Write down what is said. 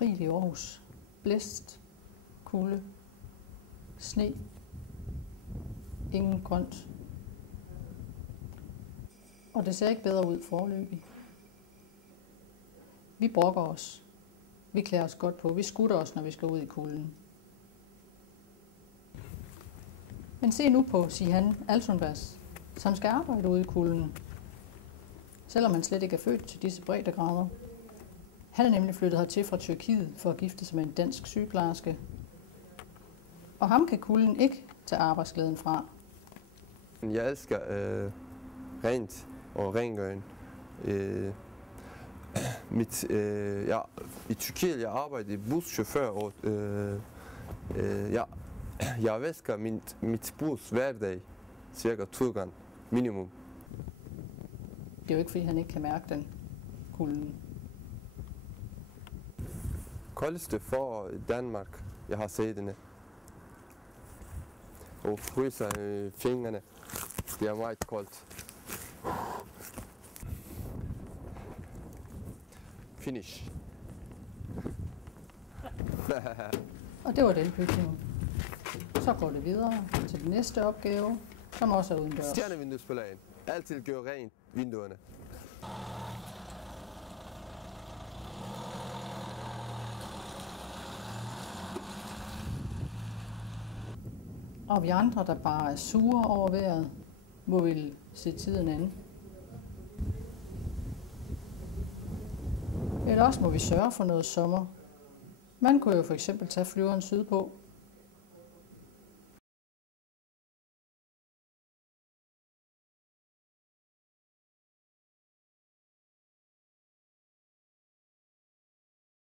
april i Aarhus. Blæst, kulde, sne, ingen grønt. Og det ser ikke bedre ud foreløbig. Vi brokker os. Vi klæder os godt på. Vi skutter os, når vi skal ud i kulden. Men se nu på Sihan Altunbas, som skal arbejde ude i kulden, selvom han slet ikke er født til disse breddegrader. Han er nemlig flyttet hertil fra Tyrkiet for at gifte sig med en dansk sygeplejerske. Og ham kan kulden ikke tage arbejdsglæden fra. Jeg elsker rent og rengøring. I Tyrkiet jeg arbejder buschauffør, og jeg vasker mit bus hver dag, cirka 2 gange minimum. Det er jo ikke, fordi han ikke kan mærke den kulden. Koldeste for Danmark, jeg har set den. Og fryser fingrene. Det er meget koldt. Finish. Og det var den bygning. Så går det videre til den næste opgave, som også er udendørs. Stjernevinduespålagen. Altid gør rent vinduerne. Og vi andre, der bare er sure over vejret, må vel se tiden an. Eller også må vi sørge for noget sommer. Man kunne jo for eksempel tage flyveren sydpå.